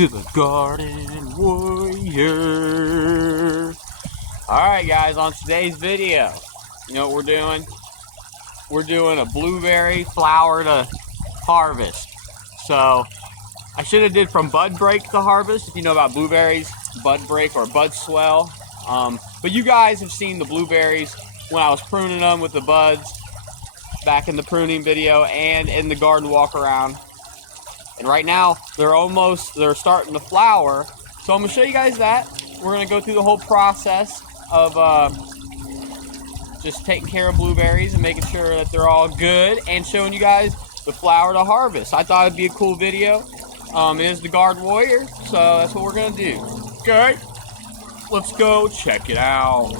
to the Garden Warrior. Alright guys, on today's video, you know what we're doing? We're doing a blueberry flower to harvest. So, I should have did from bud break to harvest, if you know about blueberries, bud break or bud swell. But you guys have seen the blueberries when I was pruning them with the buds back in the pruning video and in the garden walk around. And right now, they're starting to flower. So I'm gonna show you guys that. We're gonna go through the whole process of just taking care of blueberries and making sure that they're all good and showing you guys the flower to harvest. I thought it'd be a cool video. It is the Garden Warrior, so that's what we're gonna do. Okay, let's go check it out.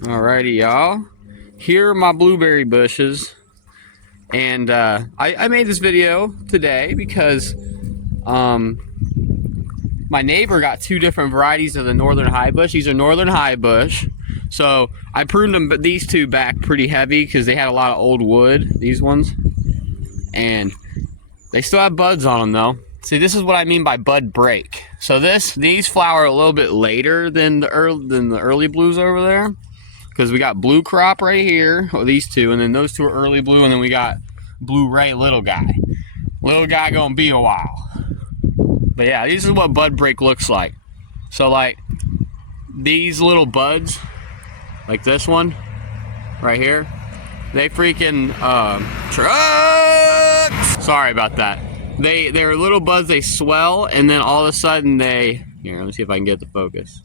Alrighty, y'all. Here are my blueberry bushes. And I made this video today because my neighbor got two different varieties of the Northern High Bush. These are Northern High Bush. So I pruned them, but these two back pretty heavy because they had a lot of old wood, these ones. And they still have buds on them though. See, this is what I mean by bud break. So these flower a little bit later than the early blues over there. Because we got blue crop right here, or these two, and then those two are early blue, and then we got blue ray little guy. Little guy gonna be a while. But yeah, this is what bud break looks like. So like these little buds, like this one right here, they freaking trucks. Sorry about that. They're little buds. They swell, and then all of a sudden here. Let me see if I can get the focus.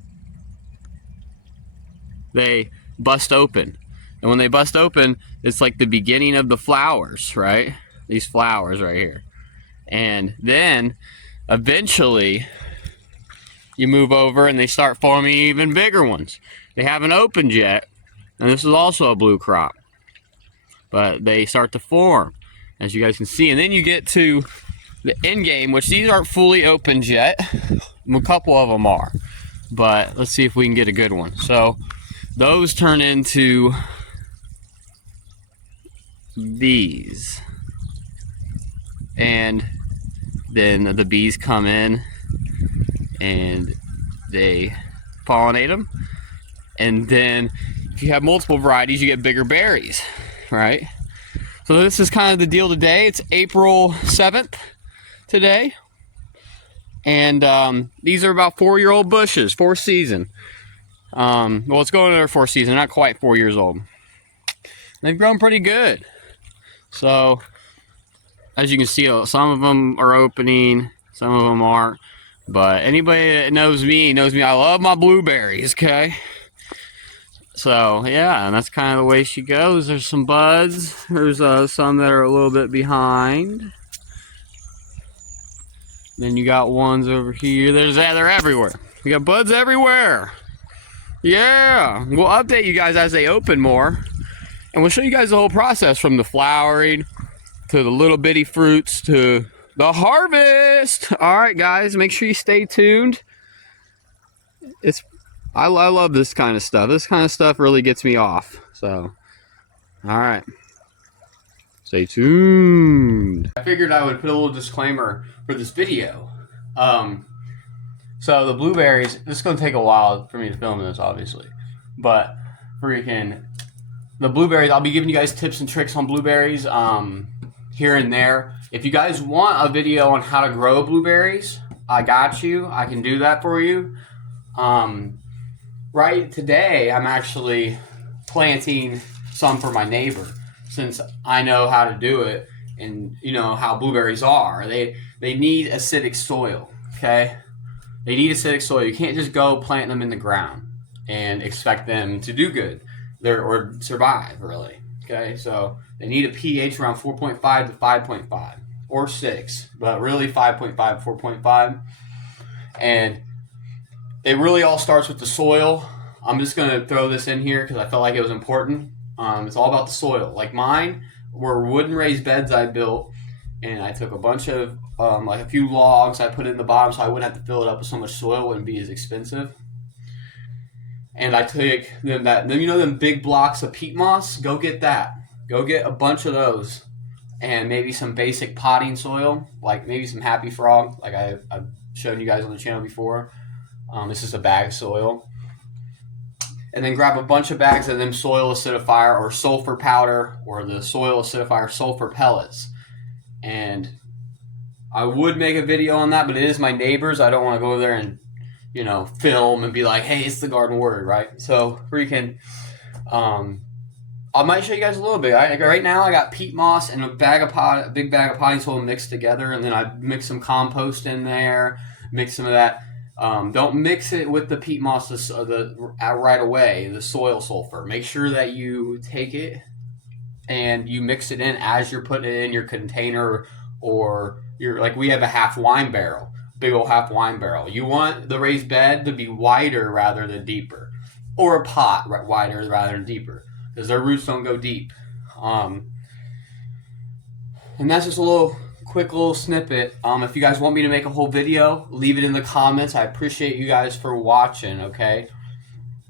They bust open, and when they bust open, it's like the beginning of the flowers, right? These flowers right here. And then eventually you move over and they start forming even bigger ones. They haven't opened yet, and this is also a blue crop, but they start to form, as you guys can see. And then you get to the end game, which these aren't fully opened yet. A couple of them are, but let's see if we can get a good one. So those turn into these, and then the bees come in and they pollinate them, and then if you have multiple varieties you get bigger berries, right? So this is kind of the deal today. It's April 7th today, and these are about 4-year-old bushes, 4th season. Well, it's going to their 4th season, not quite 4 years old. They've grown pretty good. So, as you can see, some of them are opening, some of them aren't. But anybody that knows me I love my blueberries, okay? So, yeah, and that's kind of the way she goes. There's some buds. There's some that are a little bit behind. Then you got ones over here. They're everywhere. We got buds everywhere. Yeah, we'll update you guys as they open more, and we'll show you guys the whole process from the flowering to the little bitty fruits to the harvest. All right, guys, make sure you stay tuned. I love this kind of stuff. This kind of stuff really gets me off. So, all right, stay tuned. I figured I would put a little disclaimer for this video. So the blueberries, this is going to take a while for me to film this, obviously. But freaking, the blueberries, I'll be giving you guys tips and tricks on blueberries here and there. If you guys want a video on how to grow blueberries, I got you. I can do that for you. Right today, I'm actually planting some for my neighbor, since I know how to do it, and you know how blueberries are. They need acidic soil, okay? They need acidic soil. You can't just go plant them in the ground and expect them to do good or survive, really. Okay, so they need a pH around 4.5 to 5.5 or 6, but really 5.5, 4.5. And it really all starts with the soil. I'm just going to throw this in here because I felt like it was important. It's all about the soil. Like mine were wooden raised beds I built, and I took a bunch of like a few logs, I put it in the bottom so I wouldn't have to fill it up with so much soil, it wouldn't be as expensive. And I take them big blocks of peat moss, go get that. Go get a bunch of those and maybe some basic potting soil, like maybe some Happy Frog, like I've shown you guys on the channel before. This is a bag of soil. And then grab a bunch of bags of them soil acidifier or sulfur powder, or the soil acidifier sulfur pellets. And I would make a video on that, but it is my neighbors. I don't want to go there and, you know, film and be like, hey, it's the garden word, right? So freaking, I might show you guys a little bit. Right now I got peat moss and a big bag of potting soil mixed together, and then I mix some compost in there, mix some of that. Don't mix it with the peat moss right away, the soil sulfur. Make sure that you take it and you mix it in as you're putting it in your container, or like we have a half wine barrel, big old half wine barrel. You want the raised bed to be wider rather than deeper, or a pot wider rather than deeper, because their roots don't go deep. And that's just a quick little snippet. If you guys want me to make a whole video, leave it in the comments. I appreciate you guys for watching. Okay,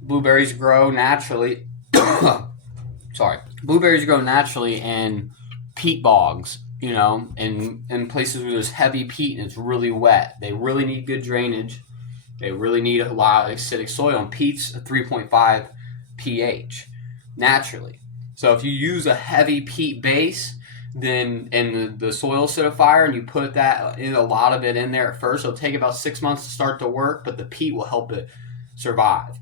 blueberries grow naturally. Sorry, blueberries grow naturally in peat bogs, you know, in places where there's heavy peat and it's really wet. They really need good drainage. They really need a lot of acidic soil, and peat's a 3.5 pH naturally. So if you use a heavy peat base, then in the soil acidifier, and you put that in, a lot of it in there at first, it'll take about 6 months to start to work, but the peat will help it survive,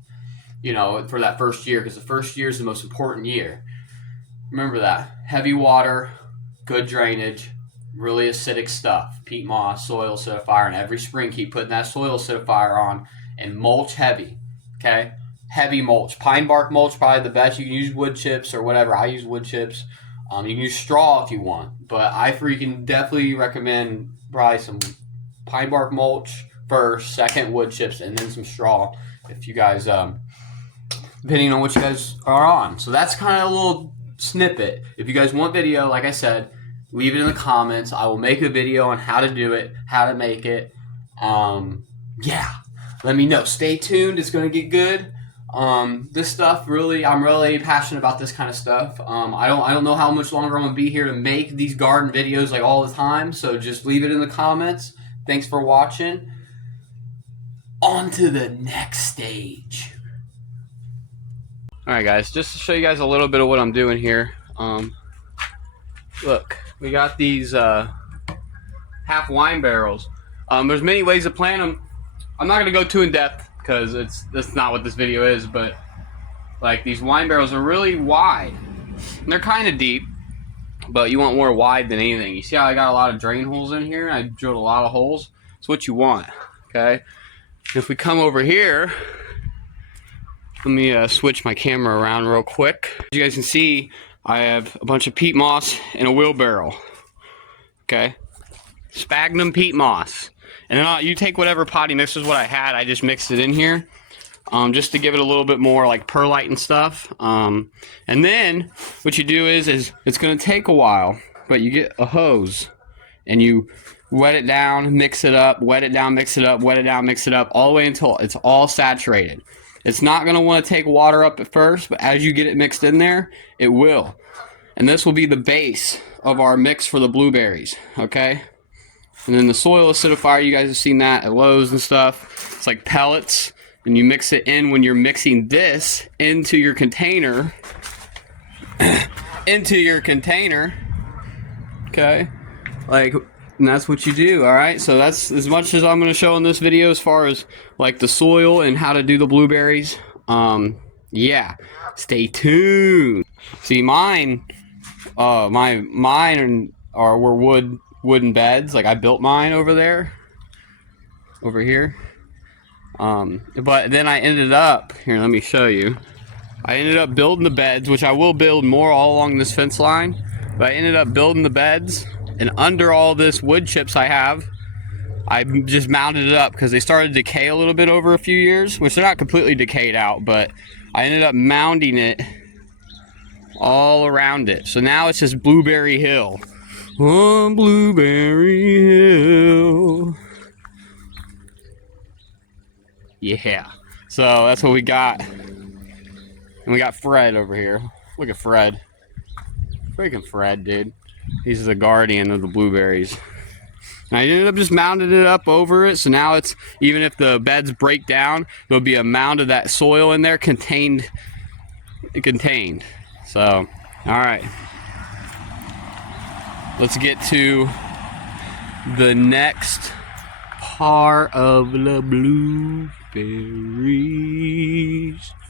you know, for that first year, because the first year is the most important year. Remember that. Heavy water, good drainage, really acidic stuff, peat moss, soil acidifier, and every spring keep putting that soil acidifier on, and mulch heavy, okay? Heavy mulch. Pine bark mulch, probably the best. You can use wood chips or whatever. I use wood chips. You can use straw if you want, but I freaking definitely recommend probably some pine bark mulch first, second wood chips, and then some straw if you guys, depending on what you guys are on. So that's kind of a little snippet. If you guys want video, like I said, leave it in the comments. I will make a video on how to do it, how to make it. Yeah, let me know. Stay tuned. It's going to get good. This stuff really, I'm really passionate about this kind of stuff. I don't know how much longer I'm gonna be here to make these garden videos like all the time, so just leave it in the comments. Thanks for watching. On to the next stage. Alright guys, just to show you guys a little bit of what I'm doing here. Look, we got these half wine barrels. There's many ways to plant them. I'm not gonna go too in depth, because that's not what this video is, but like these wine barrels are really wide, and they're kind of deep, but you want more wide than anything. You see how I got a lot of drain holes in here? I drilled a lot of holes. It's what you want, okay? If we come over here, let me switch my camera around real quick. As you guys can see, I have a bunch of peat moss in a wheelbarrow, okay? Sphagnum peat moss. And then you take whatever potting mix is what I had. I just mixed it in here, just to give it a little bit more like perlite and stuff. And then what you do is it's going to take a while, but you get a hose and you wet it down, mix it up, wet it down, mix it up, wet it down, mix it up, all the way until it's all saturated. It's not going to want to take water up at first, but as you get it mixed in there, it will. And this will be the base of our mix for the blueberries, okay? And then the soil acidifier, you guys have seen that at Lowe's and stuff. It's like pellets, and you mix it in when you're mixing this into your container. Okay? Like, and that's what you do, alright? So that's as much as I'm going to show in this video as far as like the soil and how to do the blueberries. Yeah, stay tuned. See, mine were wooden beds. Like I built mine over here. But then I ended up, here, let me show you. I ended up building the beds, which I will build more all along this fence line. But I ended up building the beds, and under all this wood chips I have, I just mounted it up because they started to decay a little bit over a few years, which they're not completely decayed out, but I ended up mounting it all around it. So now it's just Blueberry Hill. On Blueberry Hill. Yeah. So that's what we got. And we got Fred over here. Look at Fred. Freaking Fred, dude. He's the guardian of the blueberries. And I ended up just mounding it up over it, so now it's, even if the beds break down, there'll be a mound of that soil in there contained. So, all right. Let's get to the next part of the blueberries.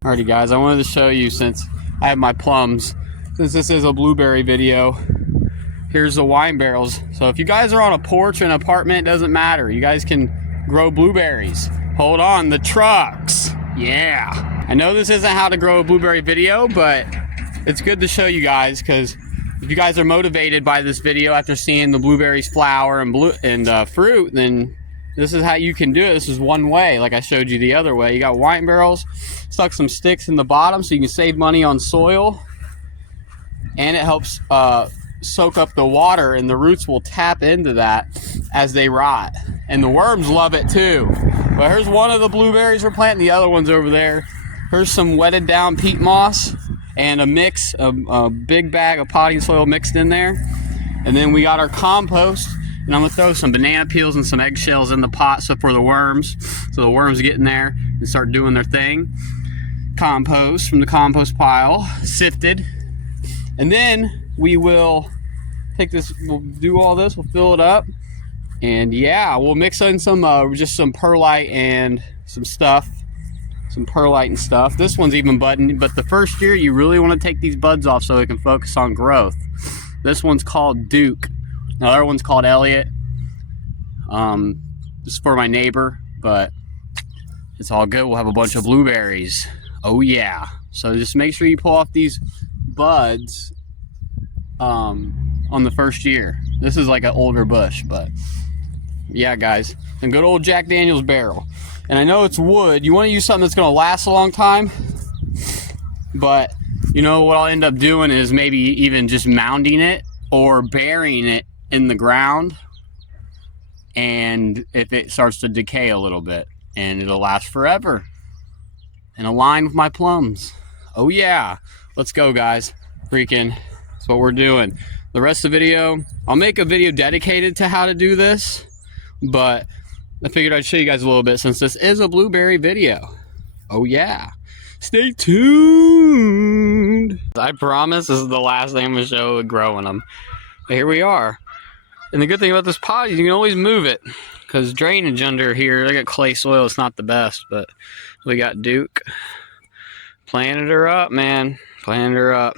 Alrighty guys, I wanted to show you, since I have my plums, since this is a blueberry video, here's the wine barrels. So if you guys are on a porch or an apartment, it doesn't matter. You guys can grow blueberries. Hold on, the trucks. Yeah. I know this isn't how to grow a blueberry video, but it's good to show you guys, because if you guys are motivated by this video after seeing the blueberries flower and fruit, then this is how you can do it. This is one way, like I showed you the other way. You got wine barrels, stuck some sticks in the bottom so you can save money on soil, and it helps soak up the water, and the roots will tap into that as they rot, and the worms love it too. But here's one of the blueberries we're planting, the other one's over there. Here's some wetted down peat moss and a mix, a big bag of potting soil mixed in there, and then we got our compost. And I'm gonna throw some banana peels and some eggshells in the pot for the worms, so the worms get in there and start doing their thing. Compost from the compost pile, sifted, and then we will take this. We'll do all this. We'll fill it up, and yeah, we'll mix in some just some perlite and some stuff, some perlite and stuff. This one's even budding, but the first year you really want to take these buds off so it can focus on growth. This one's called Duke. The other one's called Elliot. This is for my neighbor, but it's all good. We'll have a bunch of blueberries. Oh yeah. So just make sure you pull off these buds on the first year. This is like an older bush, but yeah guys. And good old Jack Daniel's barrel. And I know it's wood. You want to use something that's going to last a long time, but you know what I'll end up doing is maybe even just mounding it or burying it in the ground, and if it starts to decay a little bit, and it'll last forever and align with my plums. Oh yeah, let's go guys. Freaking, that's what we're doing. The rest of the video, I'll make a video dedicated to how to do this, but I figured I'd show you guys a little bit since this is a blueberry video. Oh yeah, stay tuned. I promise this is the last thing I'm gonna show with growing them, but here we are. And the good thing about this pot is you can always move it, because drainage under here, I got clay soil, it's not the best, but we got Duke. Planted her up, man. Planted her up.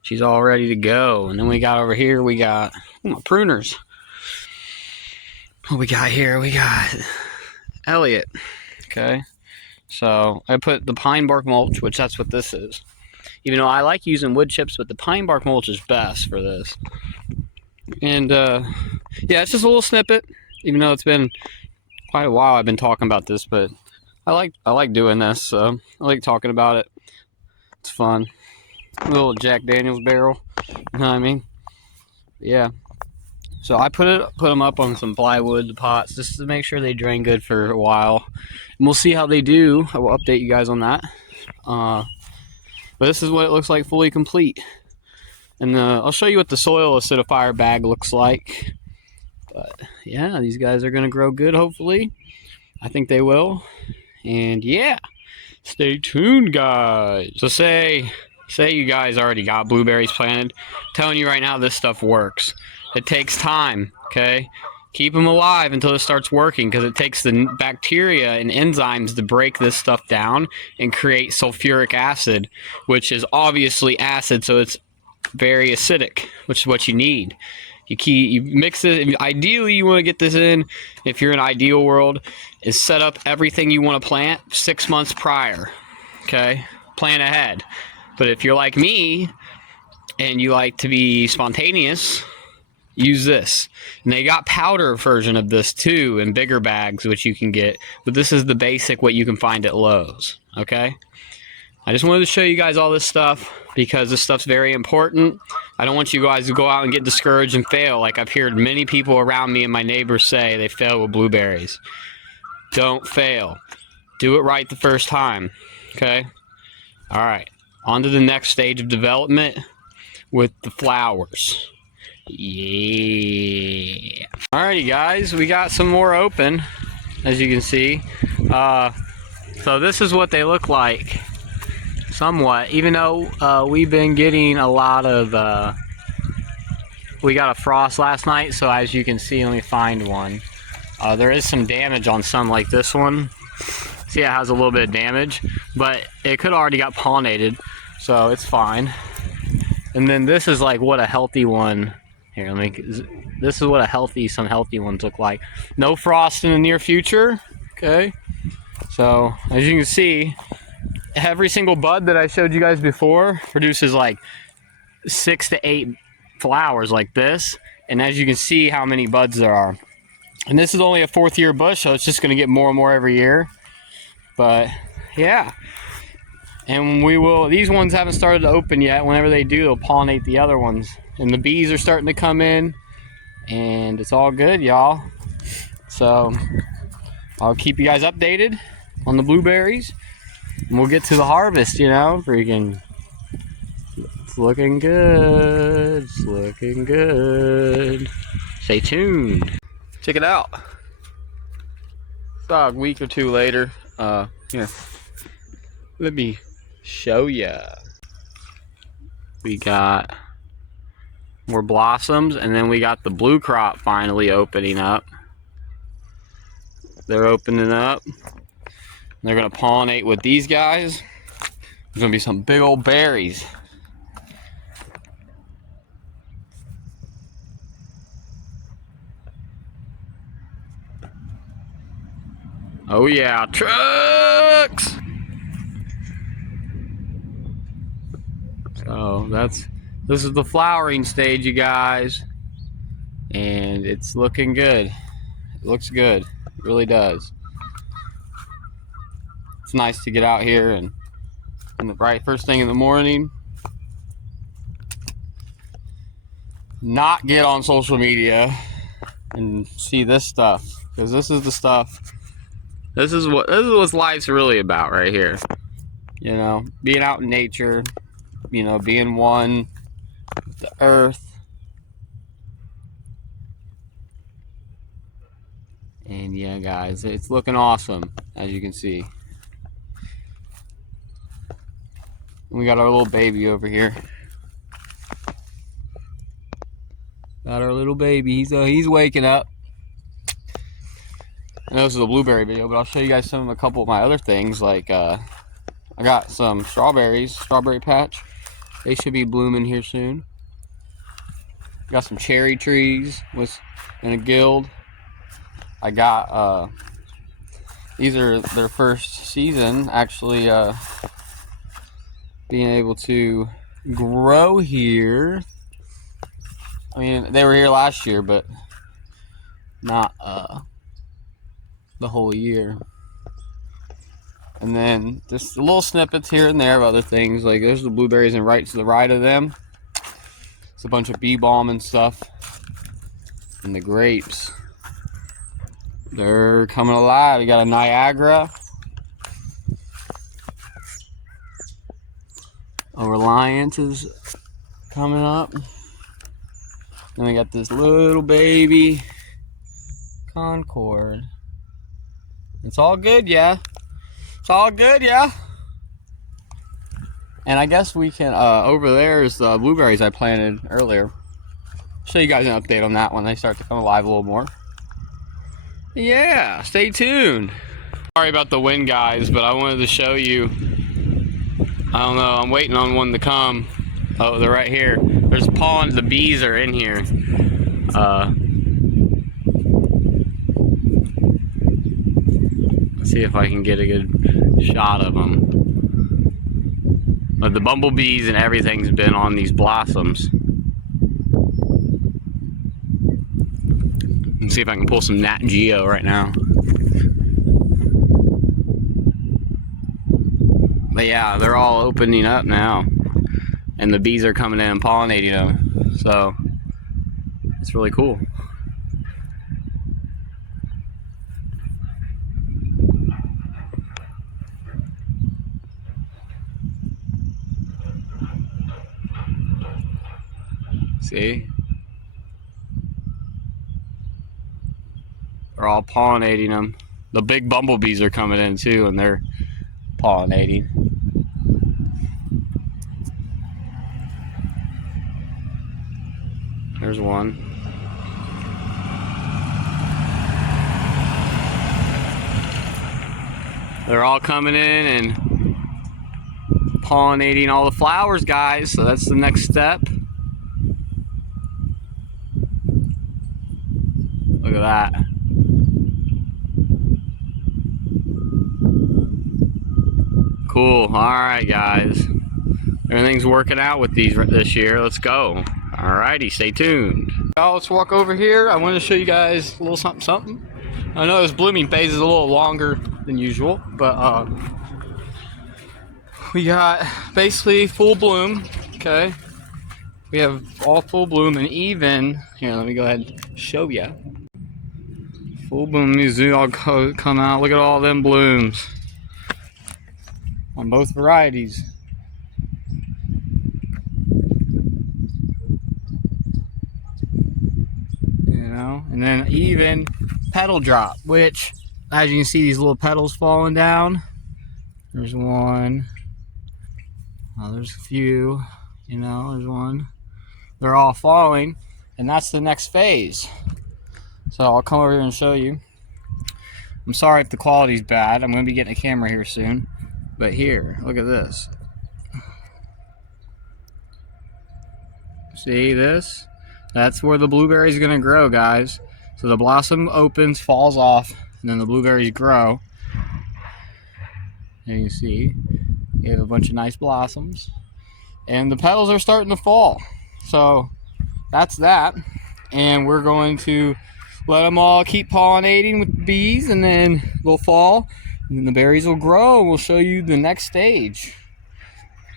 She's all ready to go. And then we got over here, we got my pruners. What we got here? We got Elliot. Okay. So I put the pine bark mulch, which that's what this is. Even though I like using wood chips, but the pine bark mulch is best for this. And yeah, it's just a little snippet, even though it's been quite a while I've been talking about this, but I like doing this, so I like talking about it. It's fun. A little Jack Daniel's barrel, you know what I mean? Yeah. So I put them up on some plywood, the pots, just to make sure they drain good for a while. And we'll see how they do. I will update you guys on that. But this is what it looks like fully complete. And I'll show you what the soil acidifier bag looks like. But yeah, these guys are going to grow good, hopefully. I think they will. And yeah, stay tuned, guys. So say you guys already got blueberries planted. I'm telling you right now, this stuff works. It takes time, okay? Keep them alive until it starts working, because it takes the bacteria and enzymes to break this stuff down and create sulfuric acid, which is obviously acid, so it's very acidic, which is what you need. You mix it. Ideally, you want to get this in, if you're in an ideal world, is set up everything you want to plant 6 months prior. Okay, plan ahead. But if you're like me and you like to be spontaneous, use this. And they got powder version of this too in bigger bags, which you can get. But this is the basic, what you can find at Lowe's. Okay. I just wanted to show you guys all this stuff because this stuff's very important. I don't want you guys to go out and get discouraged and fail, like I've heard many people around me and my neighbors say they fail with blueberries. Don't fail. Do it right the first time. Okay? All right. On to the next stage of development with the flowers. Yeah. Alrighty guys, we got some more open, as you can see. So this is what they look like, somewhat, even though we've been getting a lot of, we got a frost last night, so as you can see, let me find one. There is some damage on some, like this one. See, it has a little bit of damage, but it could already got pollinated, so it's fine. And then this is like what a healthy one. Here, this is what some healthy ones look like. No frost in the near future. Okay. So as you can see, every single bud that I showed you guys before produces like 6 to 8 flowers like this. And as you can see how many buds there are. And this is only a 4th year bush, so it's just gonna get more and more every year. But yeah. And these ones haven't started to open yet. Whenever they do, they'll pollinate the other ones. And the bees are starting to come in. And it's all good, y'all. So, I'll keep you guys updated on the blueberries. And we'll get to the harvest, you know. Freaking, it's looking good. It's looking good. Stay tuned. Check it out. It's about a week or two later. Here. Let me show ya. We got more blossoms, and then we got the blue crop finally opening up. They're opening up. They're gonna pollinate with these guys. There's gonna be some big old berries. Oh yeah, trucks! So this is the flowering stage, you guys. And it's looking good. It looks good. It really does. It's nice to get out here and in the bright first thing in the morning. Not get on social media and see this stuff. Because this is the stuff. This is what life's really about right here. You know, being out in nature, you know, being one with the earth. And yeah, guys, it's looking awesome, as you can see. We got our little baby over here. Got our little baby. He's waking up. I know this is a blueberry video, but I'll show you guys a couple of my other things. Like I got some strawberries, strawberry patch. They should be blooming here soon. Got some cherry trees in a guild. I got these are their first season actually being able to grow here. I mean, they were here last year, but not the whole year. And then just little snippets here and there of other things. Like there's the blueberries, and right to the right of them, it's a bunch of bee balm and stuff. And the grapes, they're coming alive. We got a Niagara, a Reliance is coming up. Then we got this little baby Concord. It's all good, yeah. It's all good, yeah. And I guess we can, over there is the blueberries I planted earlier. Show you guys an update on that when they start to come alive a little more. Yeah, stay tuned. Sorry about the wind, guys, but I wanted to show you. I don't know, I'm waiting on one to come. Oh, they're right here. There's pollen, the bees are in here. Let's see if I can get a good shot of them. But the bumblebees and everything's been on these blossoms. Let's see if I can pull some Nat Geo right now. But yeah, they're all opening up now. And the bees are coming in and pollinating them. So, it's really cool. See? They're all pollinating them. The big bumblebees are coming in too, and they're pollinating. There's one. They're all coming in and pollinating all the flowers, guys. So that's the next step. Look at that. Cool. All right, guys. Everything's working out with these this year. Let's go. Alrighty, stay tuned. Y'all, let's walk over here. I wanted to show you guys a little something. I know this blooming phase is a little longer than usual, but we got basically full bloom. Okay, we have all full bloom, and even here. Let me go ahead and show you. Full bloom. These all come out. Look at all them blooms on both varieties. And then even petal drop, which, as you can see, these little petals falling down. There's one. Oh, there's a few. You know, there's one. They're all falling, and that's the next phase. So I'll come over here and show you. I'm sorry if the quality's bad. I'm going to be getting a camera here soon. But here, look at this. See this? That's where the blueberry is going to grow, guys. So the blossom opens, falls off, and then the blueberries grow. And you see, you have a bunch of nice blossoms. And the petals are starting to fall. So that's that. And we're going to let them all keep pollinating with bees, and then they'll fall. And then the berries will grow, and we'll show you the next stage.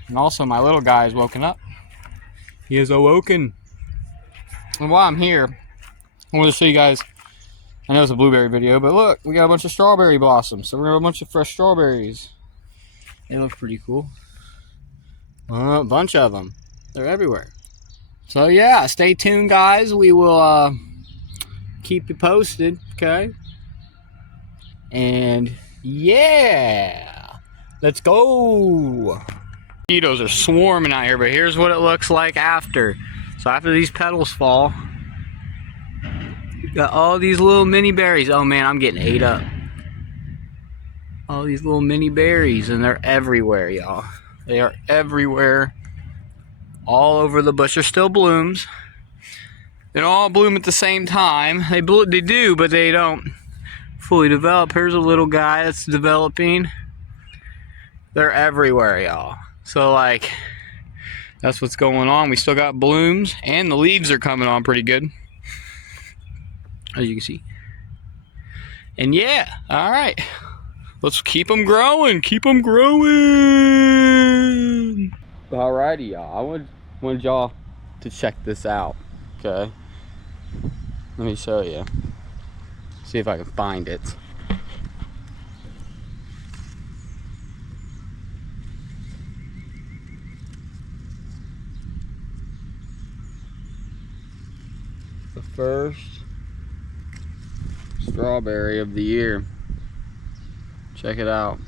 And also, my little guy is woken up. He is awoken. And while I'm here, I want to show you guys, I know it's a blueberry video, but look, we got a bunch of strawberry blossoms. So we're going to have a bunch of fresh strawberries. They look pretty cool. A bunch of them. They're everywhere. So yeah, stay tuned, guys. We will keep you posted, okay? And yeah, let's go. Mosquitoes are swarming out here, but here's what it looks like after. So after these petals fall, you've got all these little mini berries. Oh man, I'm getting ate up. All these little mini berries, and they're everywhere, y'all. They are everywhere. All over the bush. There's still blooms. They don't all bloom at the same time. They do, but they don't fully develop. Here's a little guy that's developing. They're everywhere, y'all. So like, that's what's going on. We still got blooms, and the leaves are coming on pretty good, as you can see. And yeah, all right, let's keep them growing. Keep them growing. Alrighty, y'all. I wanted y'all to check this out. Okay, let me show you. See if I can find it. The first strawberry of the year. Check it out.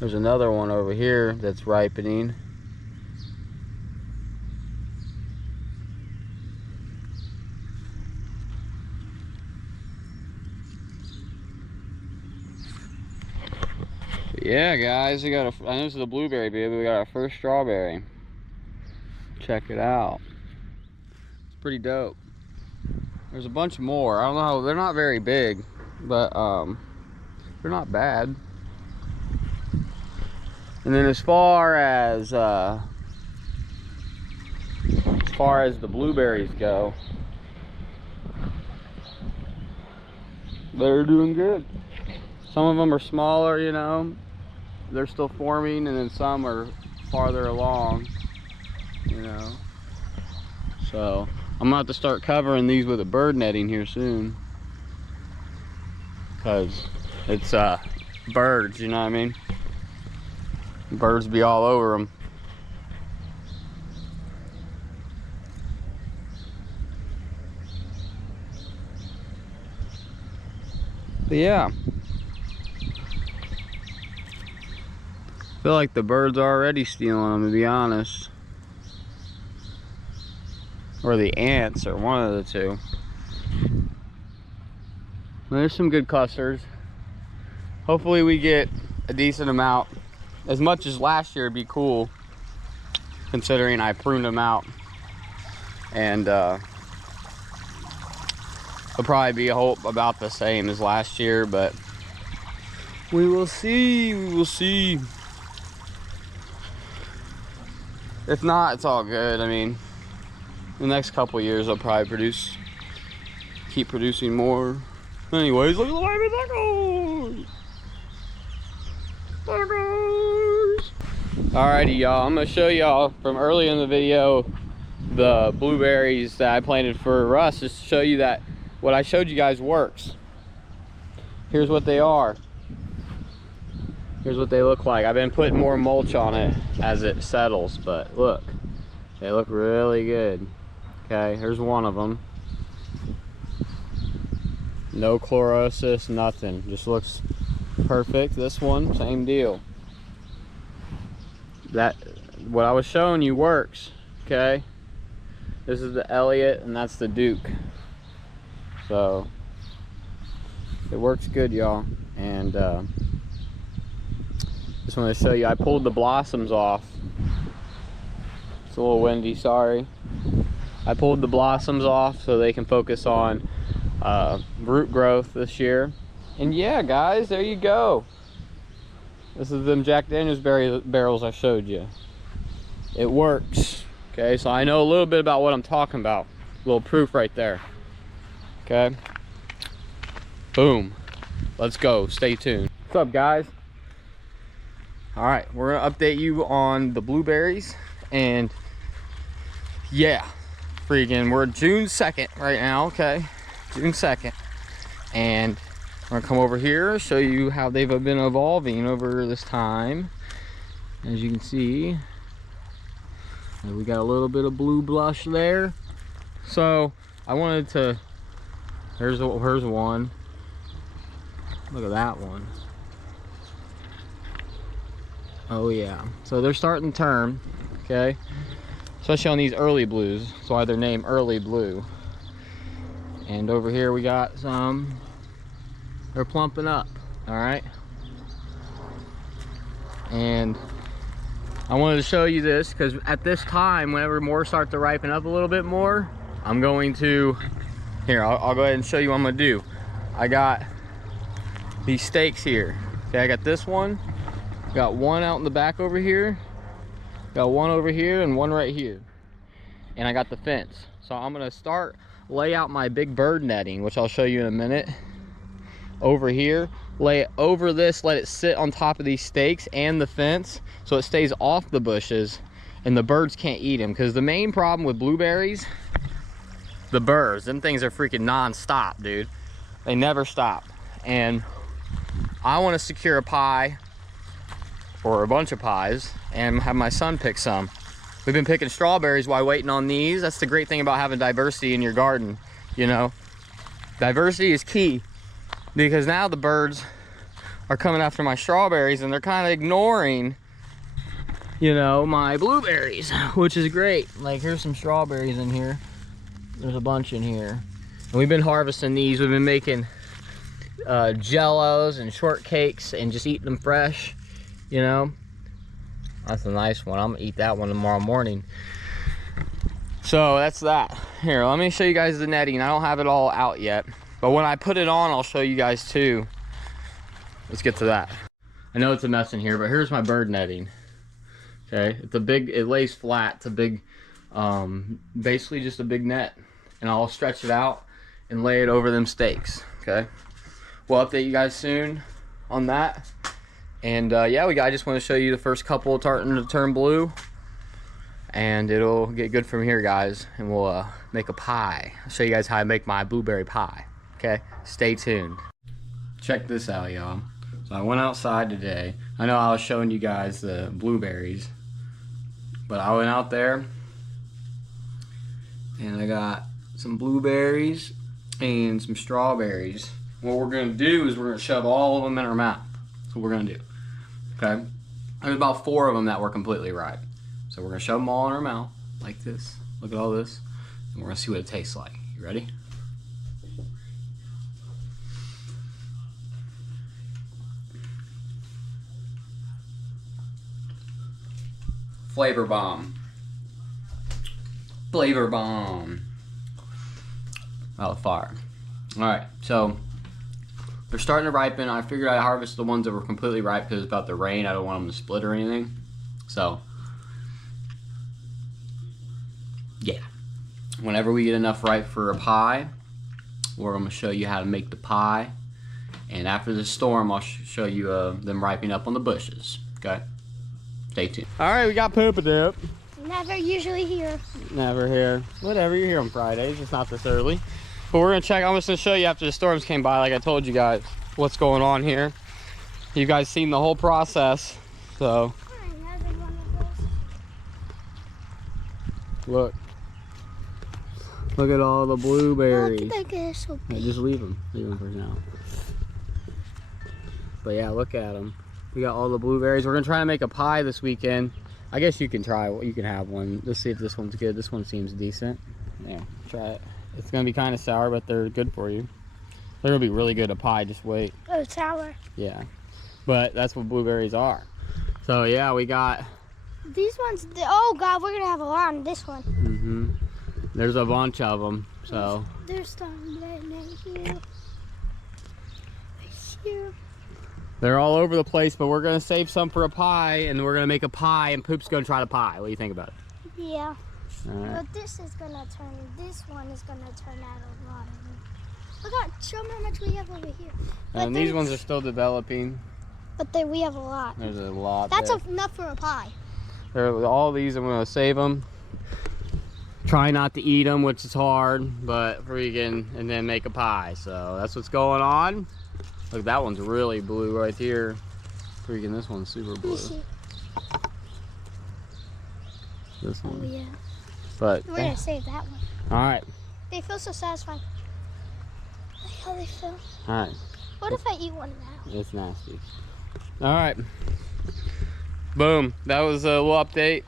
There's another one over here that's ripening. But yeah, guys, I know this is a blueberry baby. We got our first strawberry. Check it out. It's pretty dope. There's a bunch more. I don't know how, they're not very big, but they're not bad. And then as far as the blueberries go, they're doing good. Some of them are smaller, you know, they're still forming, and then some are farther along, you know. So I'm gonna have to start covering these with a bird netting here soon, because it's birds, you know what I mean? Birds be all over them. But yeah. I feel like the birds are already stealing them, to be honest. Or the ants, or one of the two. There's some good clusters. Hopefully we get a decent amount. As much as last year would be cool, considering I pruned them out. And it'll probably be about the same as last year, but we will see, we will see. If not, it's all good. I mean, the next couple years I'll probably keep producing more. Anyways, look at the baby tacos! Tacos! Alrighty, y'all. I'm gonna show y'all from early in the video the blueberries that I planted for Russ, just to show you that what I showed you guys works. Here's what they are. Here's what they look like. I've been putting more mulch on it as it settles, but look, they look really good. Okay, here's one of them. No chlorosis, nothing. Just looks perfect. This one, same deal. That, what I was showing you works, okay? This is the Elliott and that's the Duke. So, it works good, y'all. And, just want to show you, I pulled the blossoms off. It's a little windy, sorry. I pulled the blossoms off so they can focus on root growth this year. And yeah, guys, there you go. This is them Jack Daniels barrels I showed you. It works. Okay, so I know a little bit about what I'm talking about. A little proof right there. Okay. Boom. Let's go. Stay tuned. What's up, guys? All right, we're gonna update you on the blueberries, and yeah, freaking, we're June 2nd right now, okay? June 2nd, and we're gonna come over here, show you how they've been evolving over this time. As you can see, we got a little bit of blue blush there. So I wanted to, here's one. Look at that one. Oh yeah, so they're starting to turn, okay? Especially on these early blues. That's why they're named early blue. And over here we got some, they're plumping up, all right? And I wanted to show you this because at this time, whenever more start to ripen up a little bit more, I'm going to, here, I'll go ahead and show you what I'm gonna do. I got these stakes here. Okay, I got this one. Got one out in the back over here, got one over here, and one right here. And I got the fence. So I'm gonna lay out my big bird netting, which I'll show you in a minute, over here. Lay it over this, let it sit on top of these stakes and the fence, so it stays off the bushes and the birds can't eat them. Because the main problem with blueberries, the birds, them things are freaking non-stop, dude. They never stop. And I wanna secure a pie, or a bunch of pies, and have my son pick some. We've been picking strawberries while waiting on these. That's the great thing about having diversity in your garden, you know. Diversity is key, because now the birds are coming after my strawberries and they're kind of ignoring, you know, my blueberries, which is great. Like, here's some strawberries in here. There's a bunch in here. And we've been harvesting these. We've been making jellos and shortcakes and just eating them fresh. You know, that's a nice one. I'm gonna eat that one tomorrow morning. So that's that. Here, let me show you guys the netting. I don't have it all out yet, but when I put it on, I'll show you guys too. Let's get to that. I know it's a mess in here, but here's my bird netting. Okay, it's a big, it lays flat. It's a big, basically just a big net, and I'll stretch it out and lay it over them stakes. Okay, we'll update you guys soon on that. And yeah, I just want to show you the first couple starting to turn blue, and it'll get good from here, guys. And we'll make a pie. I'll show you guys how I make my blueberry pie. Okay, stay tuned. Check this out, y'all. So I went outside today. I know I was showing you guys the blueberries, but I went out there and I got some blueberries and some strawberries. what we're gonna do is we're gonna shove all of them in our mouth. That's what we're gonna do. Okay? There's about 4 of them that were completely ripe. So we're gonna shove them all in our mouth like this. Look at all this. And we're gonna see what it tastes like. You ready? Flavor bomb. Flavor bomb. Oh, fire. Alright, so they're starting to ripen. I figured I'd harvest the ones that were completely ripe because it's about to rain. I don't want them to split or anything. So, yeah. Whenever we get enough ripe for a pie, we're going to show you how to make the pie. And after the storm, I'll show you them ripening up on the bushes. Okay? Stay tuned. Alright, we got Poopa Dip. Never usually here. Never here. Whatever, you're here on Fridays. It's not this early. But we're going to check. I'm just going to show you after the storms came by, like I told you guys, what's going on here. You guys seen the whole process. So, Another one of those. look. Look at all the blueberries. Look, they're so Yeah, big. just leave them. Leave them for now. But yeah, look at them. We got all the blueberries. We're going to try to make a pie this weekend. I guess you can try. You can have one. Let's see if this one's good. This one seems decent. Yeah, try it. It's going to be kind of sour, but they're good for you. They're going to be really good at pie. Just wait. Oh, sour. Yeah. But that's what blueberries are. So yeah, we got... These ones, oh God, we're going to have a lot on this one. Mm-hmm. There's a bunch of them. So... There's some right here. Right here. They're all over the place, but we're going to save some for a pie, and we're going to make a pie, and Poop's going to try the pie. What do you think about it? Yeah. All right. But this is going to turn, this one is going to turn out a lot of them. Look at, show me how much we have over here. And these ones are still developing. But we have a lot. There's a lot That's there. enough for a pie. All these, I'm going to save them. Try not to eat them, which is hard, but freaking, and then make a pie. So that's what's going on. Look, that one's really blue right here. Freaking, this one's super blue. This Oh one. yeah. But We're gonna save that one. all right, They feel so satisfying. Like how they feel. all right. What if I eat one now? It's nasty. All right. Boom. That was a little update.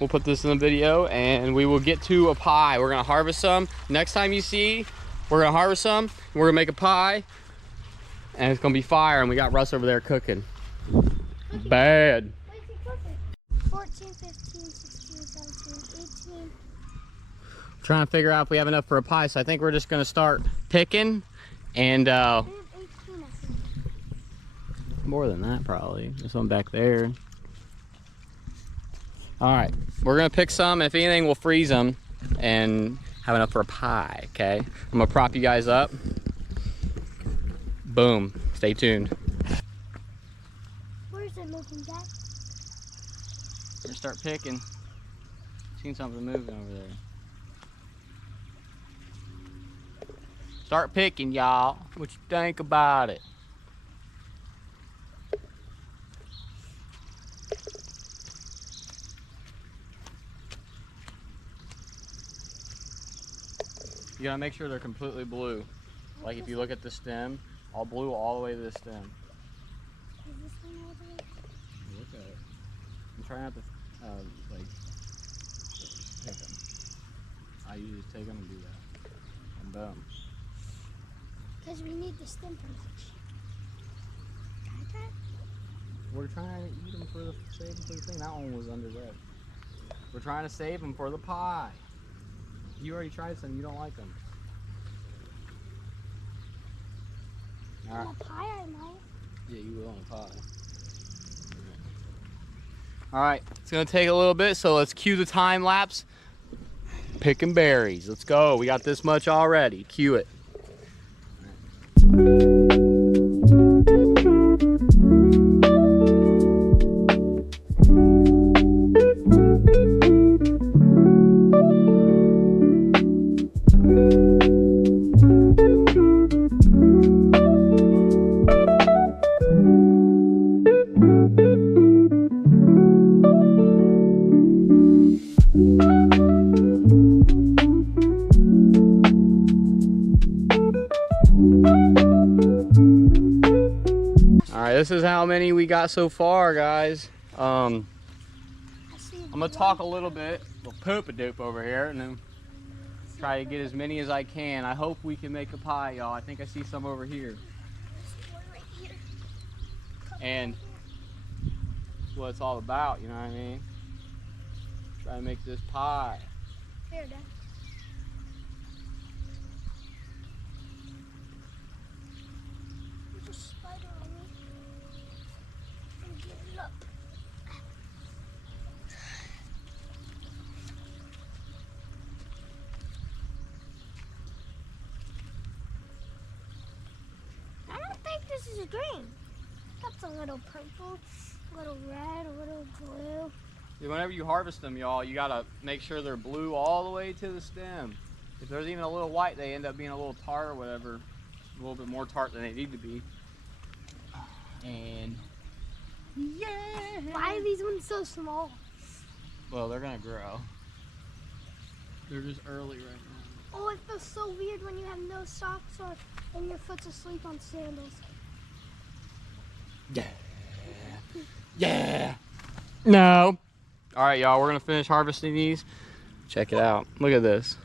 We'll put this in the video, and we will get to a pie. We're gonna harvest some. Next time you see, we're gonna harvest some. We're gonna make a pie, and it's gonna be fire. And we got Russ over there cooking. Bad. What is he cooking? 14, 15, 16, 17, 18. Trying to figure out if we have enough for a pie, so I think we're just gonna start picking, and We have 18, I think. more than that probably. There's one back there. All right, we're gonna pick some. If anything, we'll freeze them and have enough for a pie, okay? I'm gonna prop you guys up. Boom, stay tuned. Where's it moving, Dad? We're gonna start picking. Seen something moving over there. Start picking, y'all. What you think about it? You gotta make sure they're completely blue. Like if you look at the stem, all blue all the way to the stem. Is this one all the way? Look at it. I'm trying not to, like, take them. I usually take them and do that. And boom. Because we need the stem for much. Got that? We're trying to eat them for the, save them for the thing. That one was under red. We're trying to save them for the pie. You already tried some, you don't like them. All On right. a pie, I might. Yeah, you will on a pie. All right, it's gonna take a little bit, so let's cue the time lapse. Picking berries. Let's go. We got this much already. Cue it. got so far, guys. I see I'm gonna talk a little bit. We'll poop a dope over here, and then try to get as many as I can. I hope we can make a pie, y'all. I think I see some over here. one right here. And that's what it's all about, you know what I mean? Try to make this pie. Here, Dad. There's a spider on me. I'm gonna get it up. I don't think this is green. That's a little purple, a little red, a little blue. Whenever you harvest them, y'all, you gotta make sure they're blue all the way to the stem. If there's even a little white, they end up being a little tart or whatever. A little bit more tart than they need to be. And yeah. Why are these ones so small? Well, they're gonna grow. They're just early right now. Oh, it feels so weird when you have no socks or and your foot's asleep on sandals. Yeah. Yeah. No. All right, y'all, we're gonna finish harvesting these. Check it out. Look at this.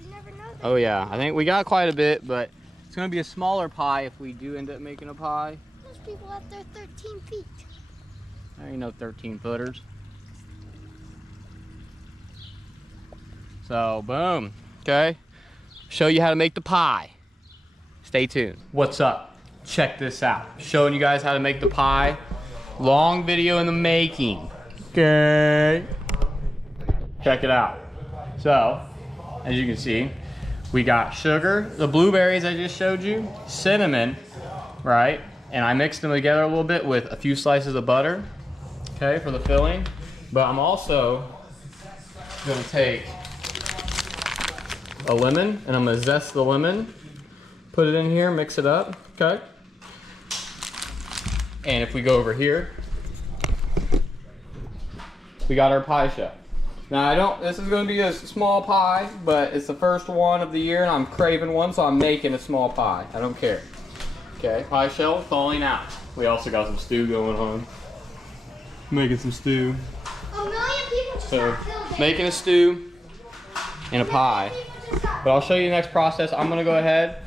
You never know that. Oh yeah, I think we got quite a bit, but it's gonna be a smaller pie if we do end up making a pie. There's people out there 13 feet. There ain't no 13 footers. So boom. Okay. Show you how to make the pie. Stay tuned. What's up? Check this out. Showing you guys how to make the pie. Long video in the making. Okay. Check it out. So, as you can see, we got sugar, the blueberries I just showed you, cinnamon, right? And I mixed them together a little bit with a few slices of butter, okay, for the filling. But I'm also gonna take a lemon and I'm gonna zest the lemon, put it in here, mix it up, okay? And if we go over here, we got our pie shell. Now this is gonna be a small pie, but it's the first one of the year and I'm craving one, so I'm making a small pie. I don't care. Okay, pie shell thawing out. We also got some stew going on. Making some stew. A million people just got killed. Making a stew and a pie. But I'll show you the next process. I'm gonna go ahead,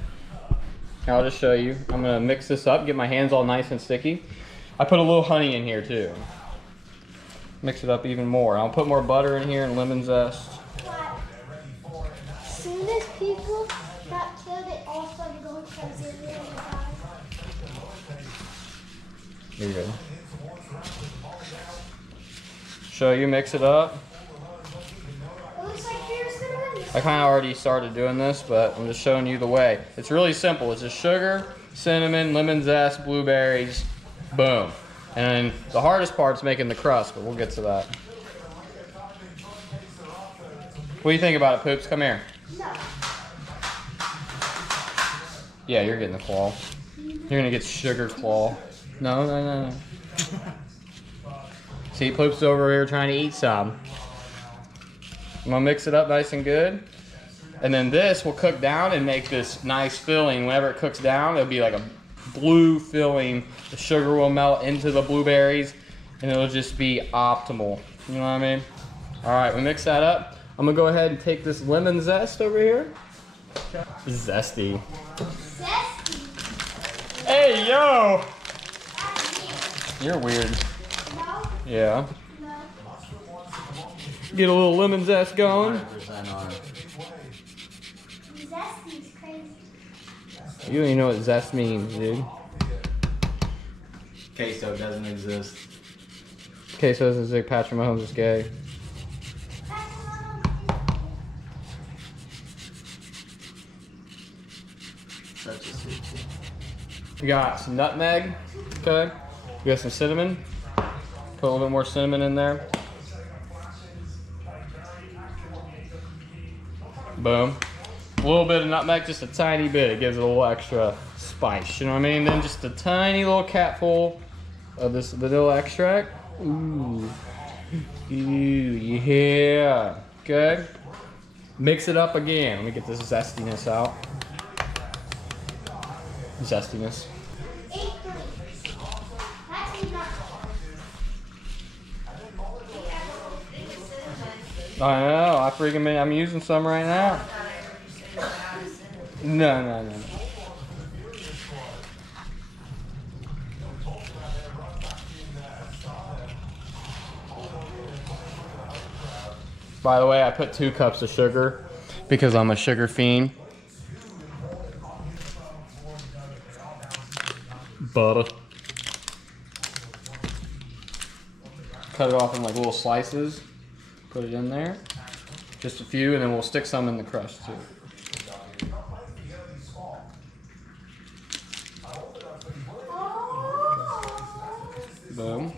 I'll just show you. I'm gonna mix this up, get my hands all nice and sticky. I put a little honey in here too. Mix it up even more. I'll put more butter in here and lemon zest. As soon as people got killed, they all started going crazy. Here you go. Show you, mix it up. It looks like you're cinnamon. I kind of already started doing this, but I'm just showing you the way. It's really simple. It's just sugar, cinnamon, lemon zest, blueberries, boom. And the hardest part's making the crust, but we'll get to that. What do you think about it, Poops? Come here. No. Yeah, you're getting the claw. You're gonna get sugar claw. No, no, no, no. See, Poops over here trying to eat some. I'm gonna mix it up nice and good. And then this will cook down and make this nice filling. Whenever it cooks down, it'll be like a blue filling. The sugar will melt into the blueberries and it'll just be optimal. You know what I mean? All right, we mix that up. I'm gonna go ahead and take this lemon zest over here. Zesty. Zesty. Hey, yo! That's me. You're weird. No? Yeah. No. Get a little lemon zest going. 100% on it. Zesty's crazy. You don't even know what zest means, dude. Queso doesn't exist. Okay, so this is like Patrick Mahomes is gay. Such a sweet thing. We got some nutmeg, okay? We got some cinnamon. Put a little bit more cinnamon in there. Boom. A little bit of nutmeg, just a tiny bit. It gives it a little extra spice, you know what I mean? Then just a tiny little capful of this vanilla extract. Ooh. Ooh, yeah. Okay. Mix it up again. Let me get this zestiness out. Zestiness. I know. I'm using some right now. No. By the way, I put 2 cups of sugar because I'm a sugar fiend. Butter. Cut it off in like little slices. Put it in there. Just a few, and then we'll stick some in the crust too. Boom.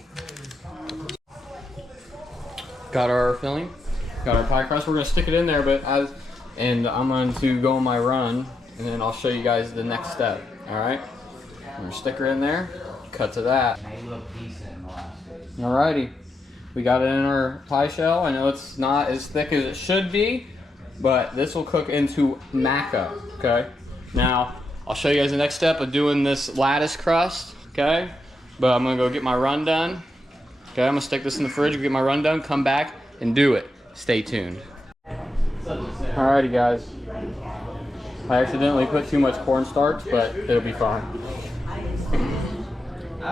Got our filling. Got our pie crust. We're gonna stick it in there, and I'm going to go on my run, and then I'll show you guys the next step. All right. I'm gonna stick her in there. Cut to that. Alrighty. We got it in our pie shell. I know it's not as thick as it should be, but this will cook into maca, okay? Now, I'll show you guys the next step of doing this lattice crust, okay? But I'm gonna go get my run done. Okay, I'm gonna stick this in the fridge, get my run done, come back and do it. Stay tuned. Alrighty guys. I accidentally put too much cornstarch, but it'll be fine.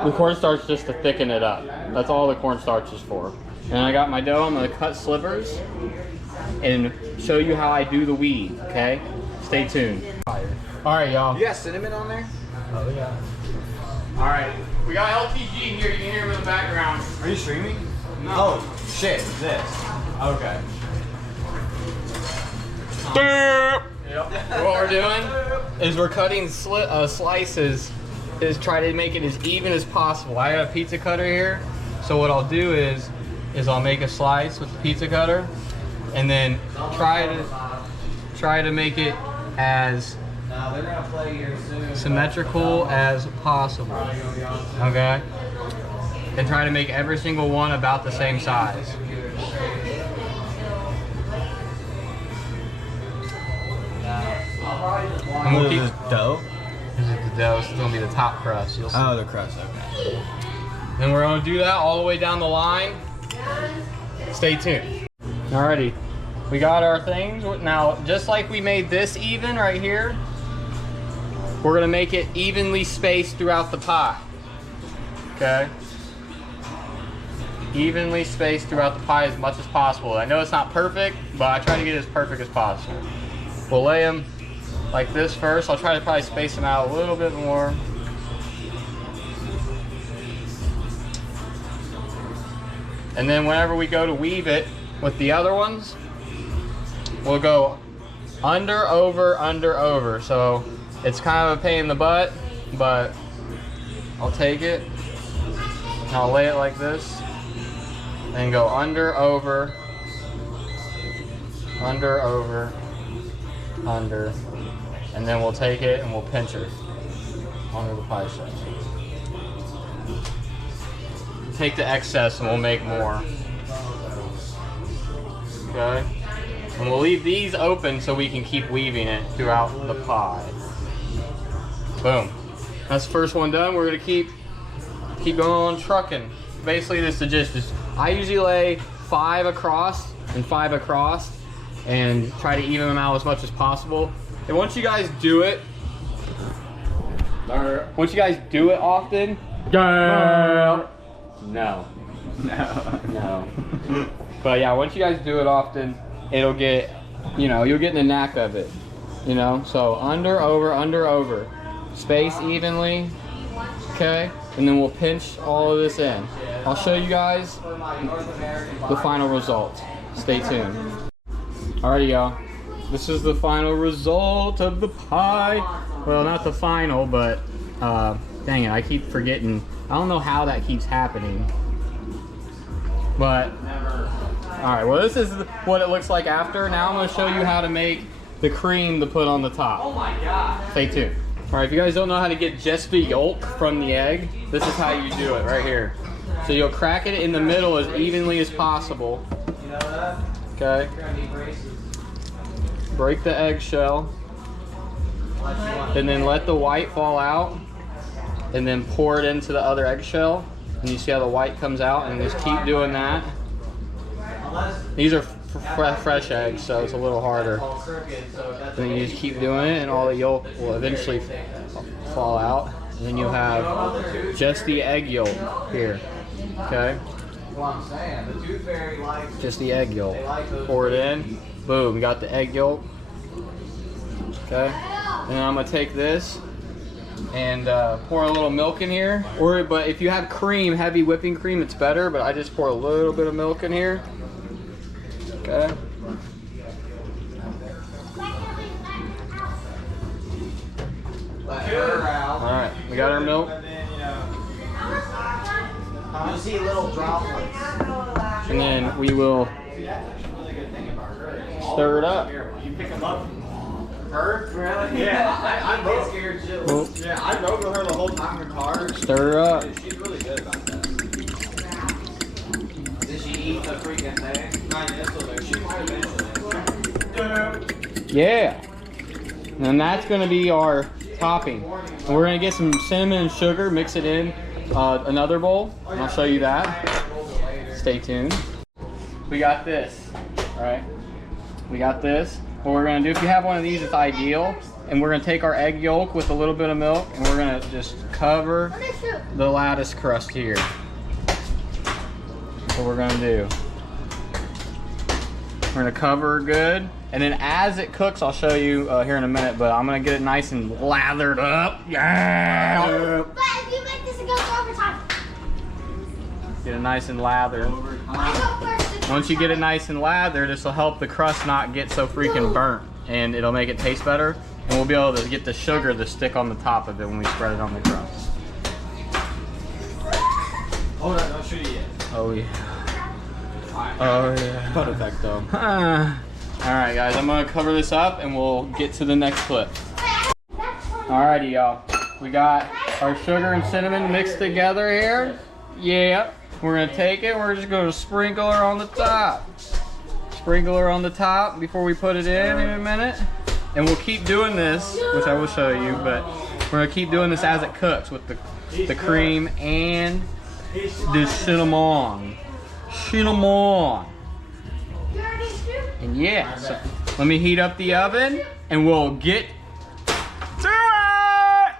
The cornstarch is just to thicken it up. That's all the cornstarch is for. And I got my dough. I'm gonna cut slivers and show you how I do the weave, okay? Stay tuned. All right, y'all. You got cinnamon on there? Oh, yeah. All right, we got LTG here. You can hear him in the background. Are you streaming? No. Oh, shit, this. Okay. What we're doing is we're cutting slices is try to make it as even as possible. I got a pizza cutter here, so what I'll do is I'll make a slice with the pizza cutter, and then try to make it as symmetrical as possible. Okay, and try to make every single one about the same size. And we'll keep dough. This is the dough. This is gonna be the top crust. You'll see. Oh, the crust. Okay. And we're gonna do that all the way down the line. Stay tuned. Alrighty, we got our things. Now, just like we made this even right here, we're gonna make it evenly spaced throughout the pie. Okay? Evenly spaced throughout the pie as much as possible. I know it's not perfect, but I try to get it as perfect as possible. We'll lay them like this first. I'll try to probably space them out a little bit more. And then whenever we go to weave it with the other ones, we'll go under, over, under, over. So it's kind of a pain in the butt, but I'll take it and I'll lay it like this and go under, over, under, over, under, and then we'll take it and we'll pinch it onto the pie shell. Take the excess and we'll make more. Okay? And we'll leave these open so we can keep weaving it throughout the pie. Boom. That's the first one done. We're gonna keep going on trucking. Basically this is just I usually lay 5 across and 5 across and try to even them out as much as possible. And once you guys do it, often, no. But yeah, once you guys do it often, it'll get, you'll get in the knack of it, So under, over, space evenly, okay? And then we'll pinch all of this in. I'll show you guys the final result. Stay tuned. Alrighty, y'all. This is the final result of the pie. Well, not the final, but dang it, I keep forgetting. I don't know how that keeps happening. But, alright, well this is what it looks like after. Now I'm going to show you how to make the cream to put on the top. Oh my god. Stay tuned. Alright, if you guys don't know how to get just the yolk from the egg, this is how you do it right here. So you'll crack it in the middle as evenly as possible. Okay. Break the eggshell. And then let the white fall out. And then pour it into the other eggshell. And you see how the white comes out, and just keep doing that. These are fresh eggs, so it's a little harder. Then you just keep doing it, and all the yolk will eventually fall out. And then you'll have just the egg yolk here. Okay? Just the egg yolk. Pour it in. Boom, got the egg yolk. Okay? And then I'm gonna take this and pour a little milk in here. But if you have cream, heavy whipping cream, it's better. But I just pour a little bit of milk in here. Okay. Alright, we got our milk. You see little droplets. And then we will stir it up. You pick them up. Her? Really? Yeah, I rode scared shit. Yeah, I rode with her the whole time in the car. Stir her up. She's really good about that. Did she eat the freaking thing? Not yet, so she might eventually. Yeah. And that's going to be our topping. And we're going to get some cinnamon and sugar, mix it in another bowl. And I'll show you that. Stay tuned. We got this, right? We got this. What we're going to do, if you have one of these, it's ideal. And we're going to take our egg yolk with a little bit of milk, and we're going to just cover the lattice crust here. That's what we're going to do. We're going to cover good. And then as it cooks, I'll show you here in a minute, but I'm going to get it nice and lathered up. Yeah! But if you make this, it goes overtime. Get it nice and lathered. Once you get it nice and lathered, this will help the crust not get so freaking burnt, and it'll make it taste better. And we'll be able to get the sugar to stick on the top of it when we spread it on the crust. Hold on, don't shoot it yet. Oh yeah. Oh yeah. Perfecto. Alright guys, I'm gonna cover this up and we'll get to the next clip. Alrighty y'all. We got our sugar and cinnamon mixed together here. Yeah. We're gonna take it, we're just gonna sprinkle her on the top. Sprinkle her on the top before we put it in a minute. And we'll keep doing this, which I will show you, but we're gonna keep doing this as it cooks with the cream and the cinnamon. Cinnamon. And yeah, so let me heat up the oven and we'll get to it!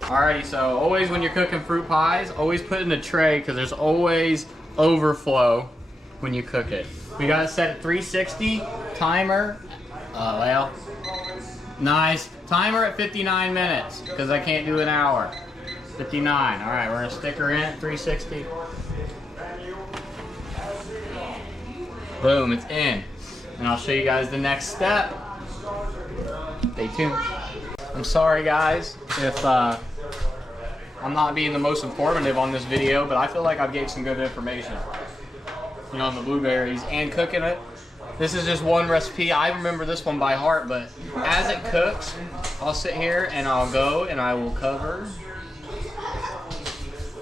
Alrighty, so always when you're cooking fruit pies, always put it in a tray because there's always overflow when you cook it. We got it set at 360, timer, well, nice. Timer at 59 minutes because I can't do an hour. 59, alright, we're gonna stick her in at 360. Boom, it's in. And I'll show you guys the next step. Stay tuned. I'm sorry guys if I'm not being the most informative on this video, but I feel like I've gave some good information, you know, on the blueberries and cooking it. This is just one recipe. I remember this one by heart, but as it cooks, I'll sit here and I'll go and I will cover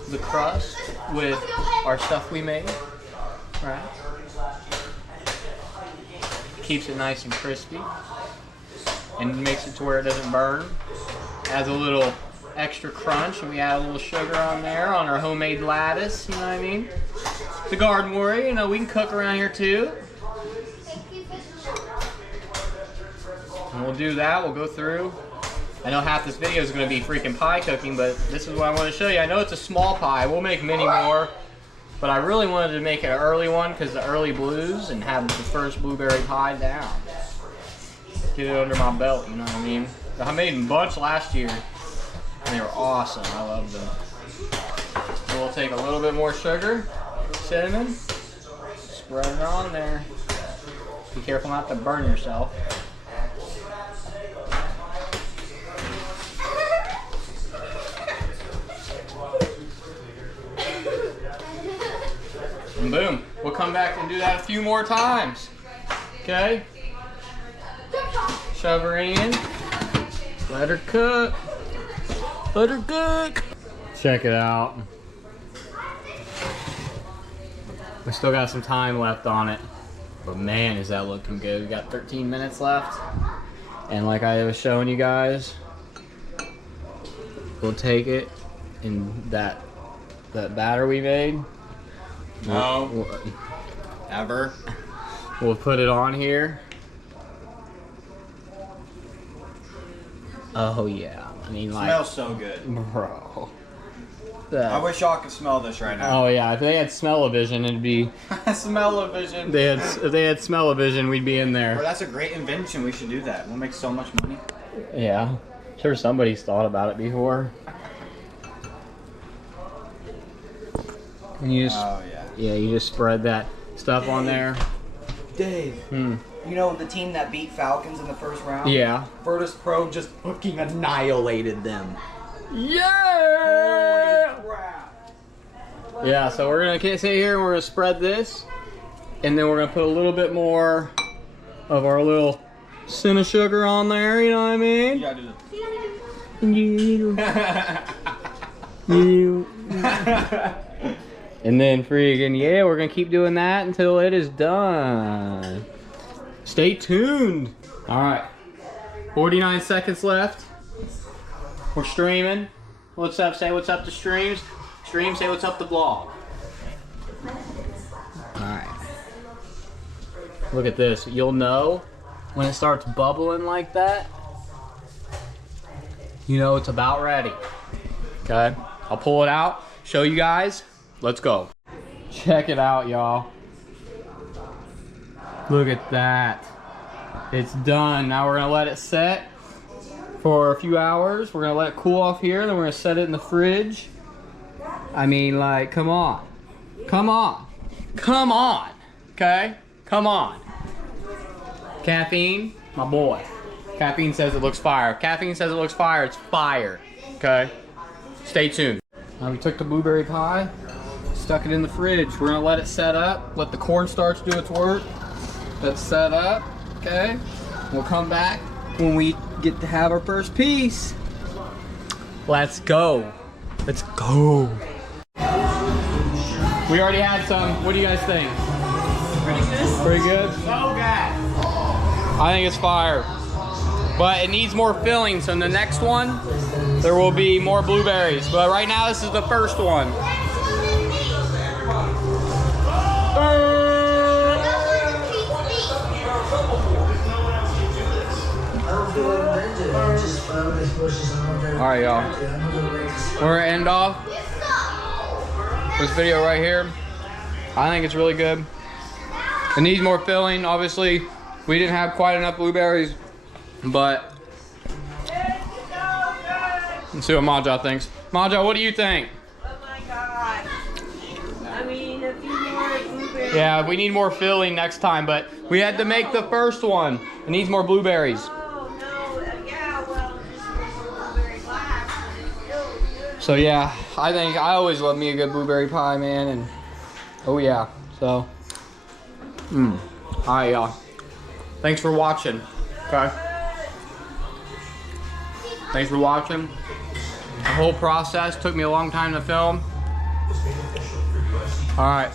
the crust with our stuff we made, right? Keeps it nice and crispy and makes it to where it doesn't burn. Adds a little extra crunch, and we add a little sugar on there on our homemade lattice, you know what I mean? The Garden Warrior, you know, we can cook around here too. And we'll do that, we'll go through. I know half this video is going to be freaking pie cooking, but this is what I want to show you. I know it's a small pie, we'll make many more. But I really wanted to make an early one because the early blues and have the first blueberry pie down. Get it under my belt, you know what I mean? I made a bunch last year and they were awesome. I love them. So we'll take a little bit more sugar, cinnamon, spread it on there. Be careful not to burn yourself. And boom, we'll come back and do that a few more times. Okay? Shove her in. Let her cook. Let her cook. Check it out. We still got some time left on it. But man, is that looking good. We got 13 minutes left. And like I was showing you guys, we'll take it in that batter we made. No. Ever. We'll put it on here. Oh yeah. I mean, like, Smells so good. bro. I wish y'all could smell this right now. Oh yeah, if they had smell-o-vision, it'd be. Smell-o-vision. If they had smell-o-vision, we'd be in Bro, there. that's a great invention. We should do that. We'll make so much money. Yeah, sure somebody's thought about it before. And you just, Oh yeah. you just spread that stuff on there. Dave, Hmm. you know the team that beat Falcons in the first round? Yeah. Virtus Pro just fucking annihilated them. Yeah. Crap. Yeah. So we're gonna sit here and we're gonna spread this, and then we're gonna put a little bit more of our little cinnamon sugar on there. You know what I You mean? gotta do And then freaking yeah, we're gonna keep doing that until it is done. Stay tuned. All right, 49 seconds left. We're streaming. What's up? Say what's up to streams. Stream. Say what's up to vlog. All right. Look at this. You'll know when it starts bubbling like that. You know it's about ready. Okay. I'll pull it out. Show you guys. Let's go. Check it out, y'all. Look at that. It's done. Now we're gonna let it set for a few hours. We're gonna let it cool off here, then we're gonna set it in the fridge. I mean, like, come on. Come on. Come on. Okay? Come on. Caffeine, my boy. Caffeine says it looks fire. If Caffeine says it looks fire, it's fire. Okay? Stay tuned. Now we took the blueberry pie, stuck it in the fridge. We're gonna let it set up, let the cornstarch do its work. Let it set up, okay? We'll come back when we get to have our first piece. Let's go. Let's go. We already had some. What do you guys think? Pretty good. Pretty good? So good. I think it's fire. But it needs more filling, so in the next one, there will be more blueberries. But right now, this is the first one. Alright, y'all. We're gonna end off this video right here. I think it's really good. It needs more filling. Obviously, we didn't have quite enough blueberries, but let's see what Maja thinks. Maja, what do you think? Oh my god. I mean, a few more blueberries. Yeah, we need more filling next time, but we had to make the first one. It needs more blueberries. Oh no, yeah, well, just more blueberry glass. So yeah, I always love me a good blueberry pie, man, and oh yeah, so. Alright, y'all. Thanks for watching. Okay. Thanks for watching. The whole process took me a long time to film. Alright.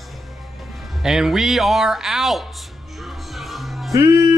And we are out. Peace.